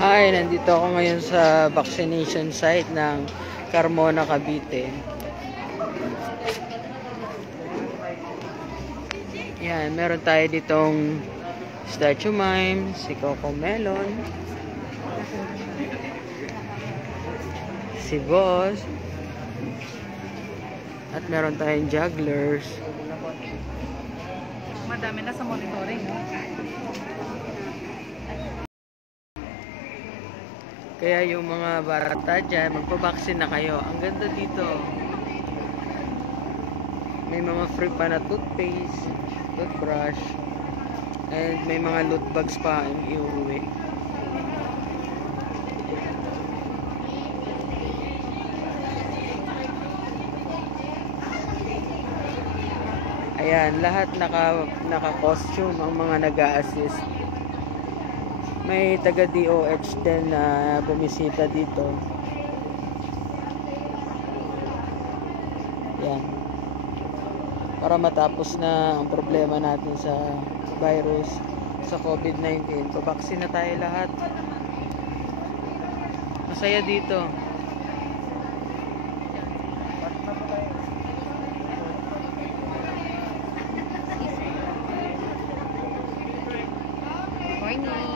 Hi, nandito ako ngayon sa vaccination site ng Carmona, Cavite. Yan, meron tayo ditong Statue Mime, si Coco Melon, si Boss, at meron tayong jugglers. Madami na sa monitoring. Kaya yung mga bata dyan, magpabaksin na kayo. Ang ganda dito. May mga free pa na toothpaste, toothbrush, and may mga loot bags pa ang iuwi. Ayan, lahat naka-costume ang mga nag-a-assist. May taga DOH din na bumisita dito. Yan. Para matapos na ang problema natin sa virus, sa COVID-19. Pabaksin na tayo lahat. Masaya dito. Morning.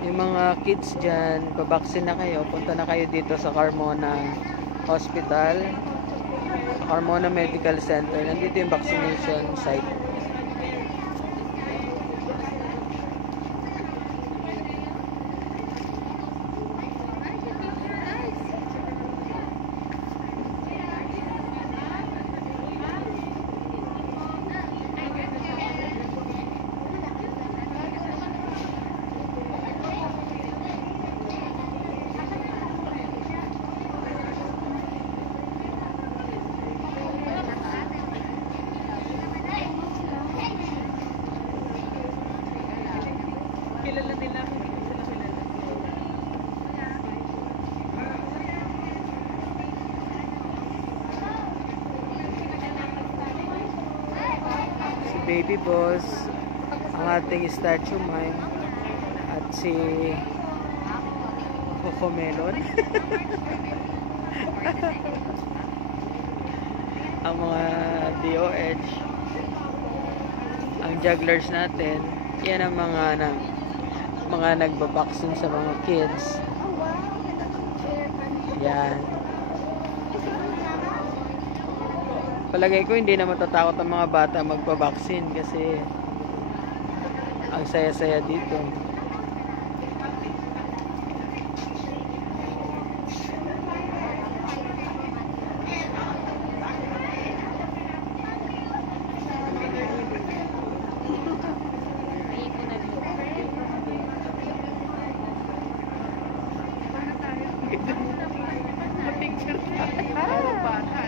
Yung mga kids dyan, pabaksin na kayo. Punta na kayo dito sa Carmona Hospital, Carmona Medical Center. Nandito yung vaccination site. Kilala nila kung hindi sila kilala. Si Baby Boss, ang ating statue mime, at si Coco Melon. Ang mga DOH, ang jugglers natin, yan ang mga nagbabaksin sa mga kids. Yan. Palagay ko hindi na matatakot ang mga bata magpabaksin kasi ang saya-saya dito. Picture tayo. Bata.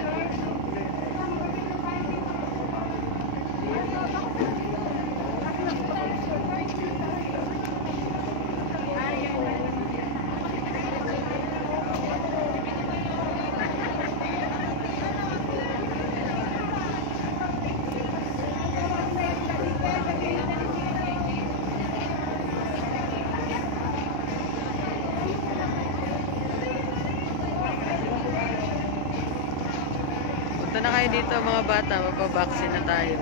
Punta na kayo dito mga bata, magpabaksin na tayo.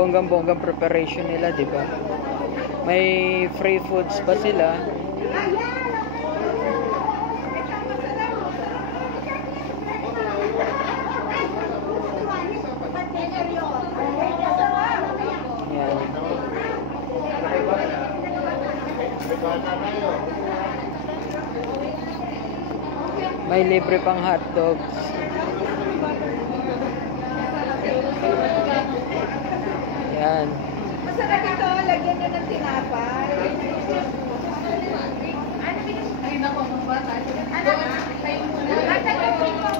Bonggang-bonggang preparation nila, di ba? May free foods pa sila. Yan. May libre pang hotdogs. Yan. Masarap ito, lagyan nyo ng tinapay.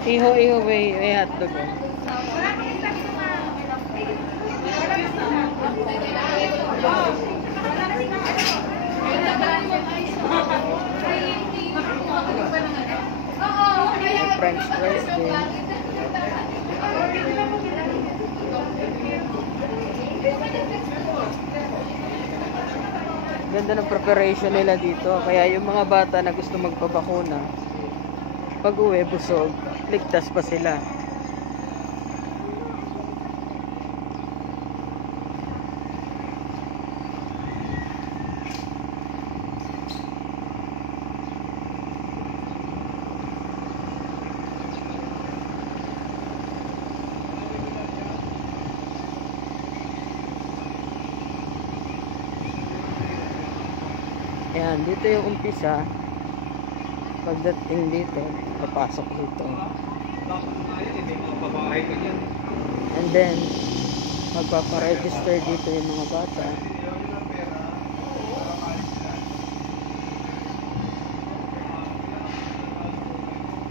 Iho, may hotdog. Oh. May French fries din. Ganda ng preparation nila dito. Kaya yung mga bata na gusto magpabakuna, pag uwi, busog, ligtas pa sila. Ayan, dito yung umpisa. Pagdating dito, papasok dito. And then, magpaparegister dito yung mga bata.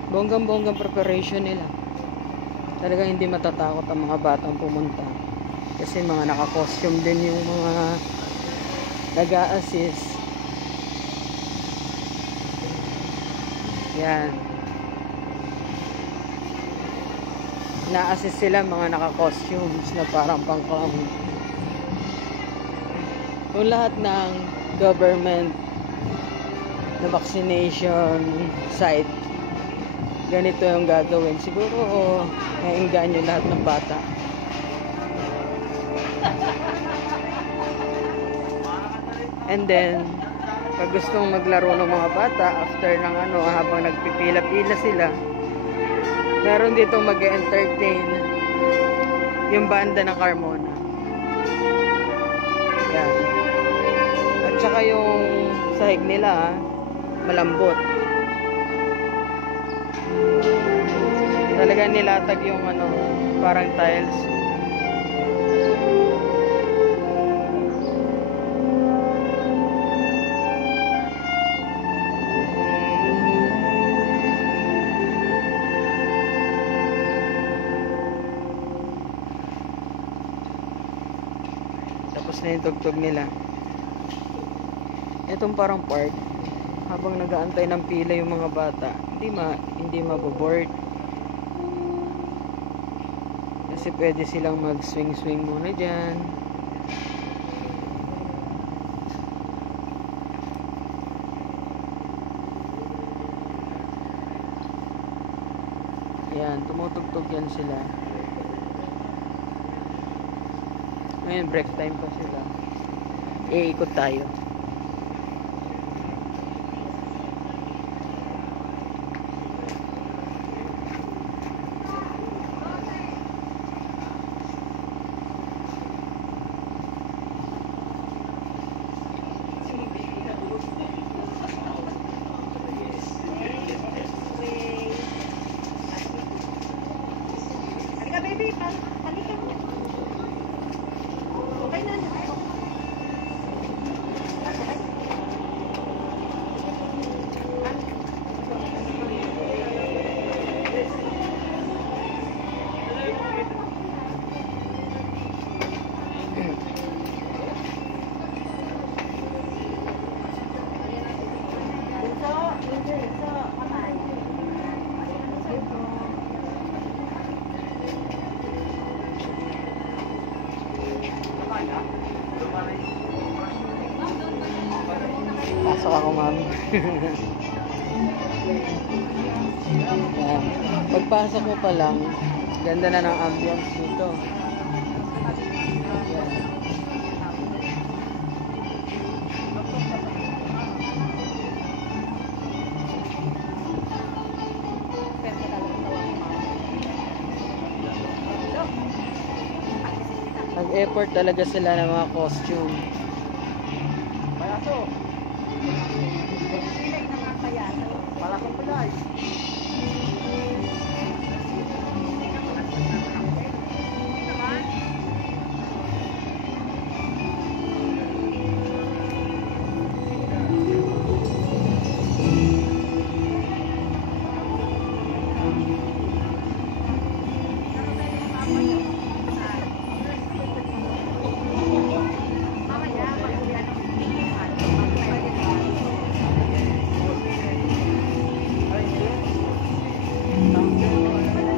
Bonggang-bonggang preparation nila. Talagang hindi matatakot ang mga batang pumunta. Kasi mga naka-costume din yung mga nag-a-assist. Yan. Na-assist sila mga naka-costumes na parang pang-clown. Kung lahat ng government na vaccination site, ganito yung gagawin. Siguro, nainggan nyo lahat ng bata. And then, pag gustong maglaro ng mga bata, after ng habang nagpipila-pila sila, meron dito mag-entertain yung banda ng Carmona. Yan. At saka yung sahig nila, malambot. Talaga nilatag yung parang tiles. Tapos na yung tugtog nila. Itong parang part, habang nag-aantay ng pila yung mga bata, hindi maboboard. Kasi pwede silang mag-swing-swing muna dyan. Ayan, tumutugtog yan sila. Ngayon, break time pa sila. Iikot tayo. Halika baby, halika mo. Okay na. Pasok ako, mami. Yan. Pagpasok mo pa lang, ganda na ng ambience dito. Yan. Nag-effort talaga sila ng mga costume. Pilay na nga kaya.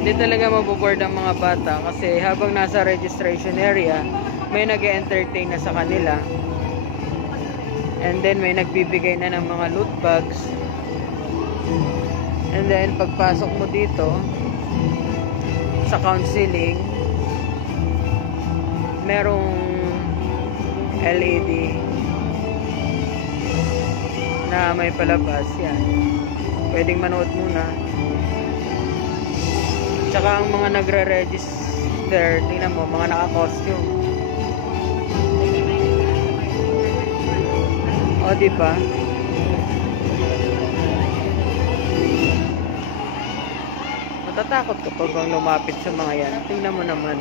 Hindi talaga maboboard ang mga bata kasi habang nasa registration area, may nag-entertain na sa kanila. And then may nagbibigay na ng mga loot bags. And then pagpasok mo dito sa counseling, merong LED na may palabas yan. Pwedeng manood muna. Tsaka ang mga nagre-register, tingnan mo, mga naka-costume. O, diba? Matatakot ka pa bang lumapit sa mga yan? Tingnan mo naman.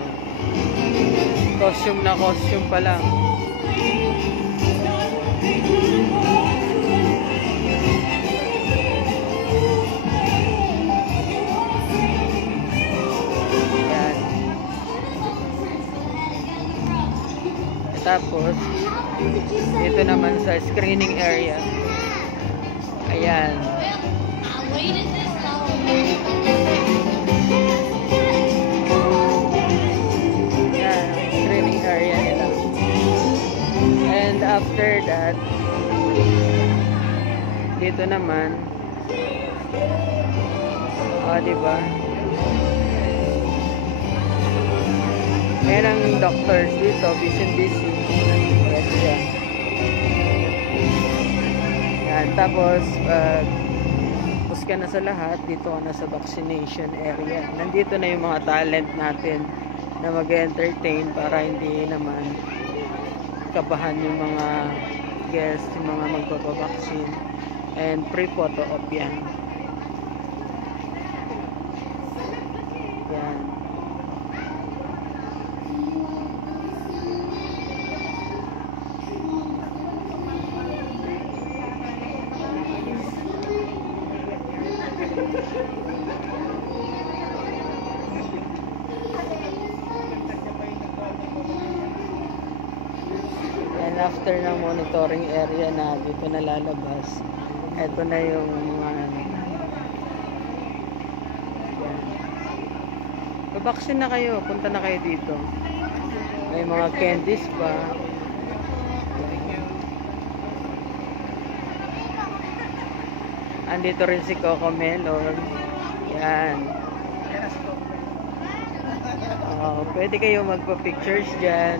Costume na costume pa lang. Yan. Tapos, dito naman sa screening area. Ayan. Yan, screening area nila. And after that, dito naman, diba? Ayan ang doctors dito, busy. Yes, yan. Yan, tapos, tapos ka na sa lahat, dito ka na sa vaccination area. Nandito na yung mga talent natin na mag-entertain para hindi naman kabahan yung mga guests, yung mga magpapavaccine. And pre-photo op yan. Yan. And after ng monitoring area na dito na lalabas, eto na yung mga babaksin na kayo, punta na kayo dito. May mga candies pa. Andito rin si Coco Melon. Yan. Pwede kayo magpa-pictures dyan.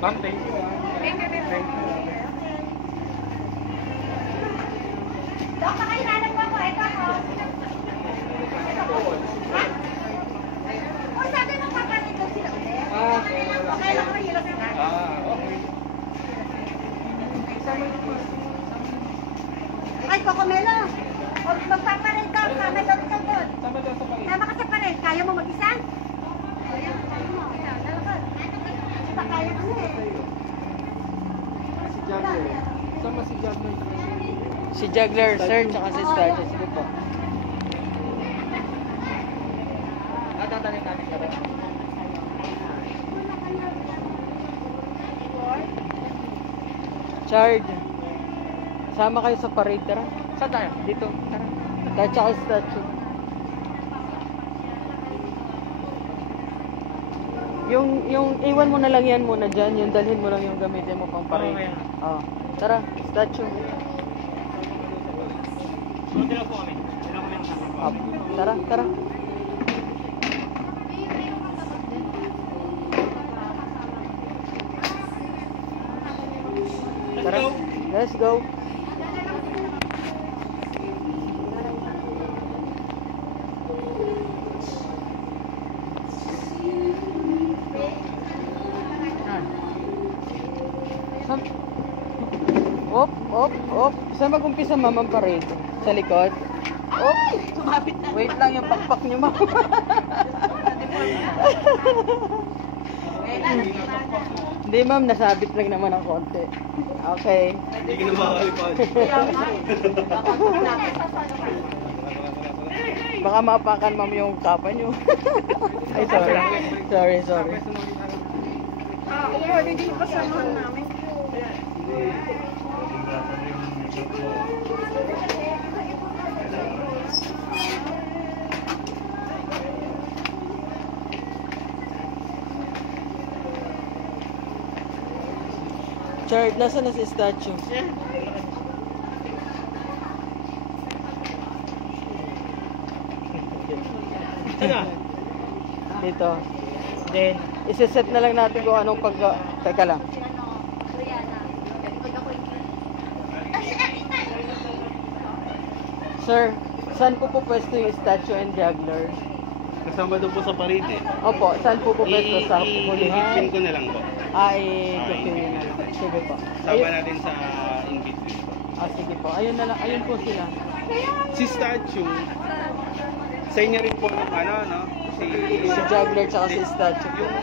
Ma'am, thank you. Dok, pakailangan po ako. Ito ako. Ha? O, sabi mo kapatid ko sila ulit. Okay lang ko mahirap na. Okay. Ay, Kokomelo. O, magpaparin ka. Sama daw ka doon. Sama ka sa parin. Kaya mo mag-isa? Kaya mo. Lalakad. Basta kaya mo eh. Si Juggler. Sama si Juggler. Si Juggler, sir, tsaka si Starches. Sige po. Tatanin natin ka rin. Chard, sama kayo sa parade, tara. Saan tayo? Dito, tara. Kahit tsaka statue. Yung iwan mo na lang yan muna dyan, yung dalhin mo lang yung gamitin mo pang parade. Okay. Tara, statue. Dito po kami. Dito kami ang sakit. Up. Tara, tara. Tara. Let's go. Saan? Op. Saan mag-umpisa, ma'am, ang parade? Sa likod? Op! Sumapit na. Wait lang yung pakpak niyo, ma'am. Hindi, ma'am. Nasabit lang naman ang konti. Okay. Hindi ka na makalipad. Baka maapakan, ma'am, yung kapa niyo. Ay, sorry. Sorry. Pwede din kasamahan namin. Chard, nasa na si statue? Ano? Dito. Then, Isa-set na lang natin kung anong pag... Teka lang. Sir, saan po pwesto yung statue and juggler? kasama doon po sa parade eh. Opo, saan po pwesto sa I-hipin pulihan? ko na lang po. Ay, continue na lang. Sige po. Sama natin sa in-between po. Sige po. Ayun na lang. Ayun po sila. Si statue, sa inyo rin po ng ano, no? Si juggler tsaka si statue. Yung,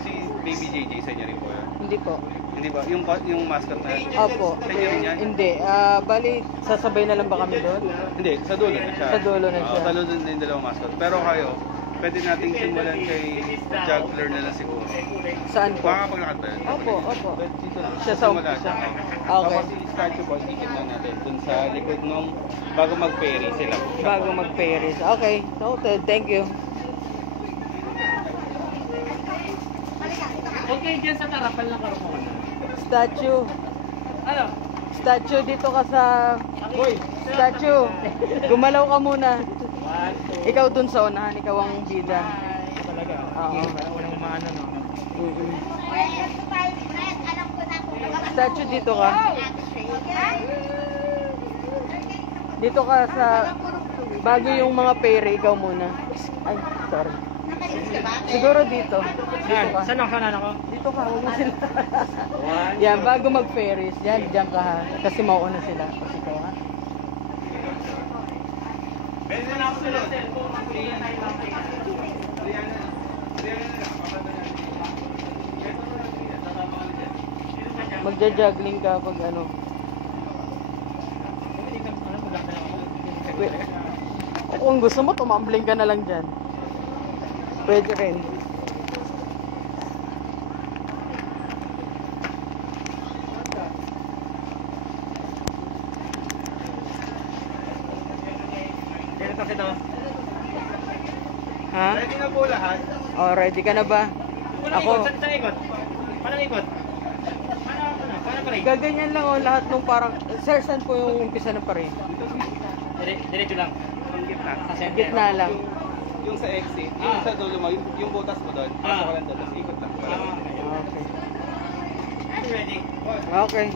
si Baby JJ, sa inyo rin po yan. Hindi po. Hindi ba? Yung mascot na yan. Opo. Sa inyo rin yan? Hindi. Bali, sasabay na lang ba kami doon? Hindi, sa dulo na siya. Sa dulo na siya. Sa dulo na yung dalawang mascot. Pero kayo, pwede nating simulan kay juggler na lang siguro. Saan po? Makakapaglakad ba yun? Opo. Dito na. Siya sa Simula umpisa. siya. Okay. Tapos si statue po, ikit lang natin. Dun sa likod nung bago mag-ferry sila. Bago mag-Paris. Okay. Noted. Thank you. Okay, dyan sa tarapal ng Carmona. Statue. Ano? Statue, dito ka sa... Boy! Statue. Gumalaw ka muna. 1, 2, Ikaw dun sa unahan. Ikaw ang bida. talaga. Oo. Walang maano, no? Statue, dito ka. Dito ka sa... Bago yung mga pere, ikaw muna. Ay, sorry. Siguro dito. Dito ka. Saan ako? Dito ka, huwag mo sila. Yan, bago mag-ferries. Yan, diyan ka ha. Kasi mauuna sila. Kasi ikaw ha. Benda na ako sunod. Magja-juggling ka pag ano. Wait. O kung gusto mo, tumambling ka na lang dyan. Pwede rin. Ganito kita. Ha? Ready na po lahat? O, ready ka na ba? Ako, Saan ikot? Paano ikot? Paano pa rin? gaganyan lang o lahat nung parang... Sir, saan po yung umpisa ng parade? Diretso lang. Ang gitna. Gitna lang. Yung sa exit, yung sa dulo mo, yung butas mo doon. Pasok ka lang doon, tapos ikot lang. Okay. Ready? Okay.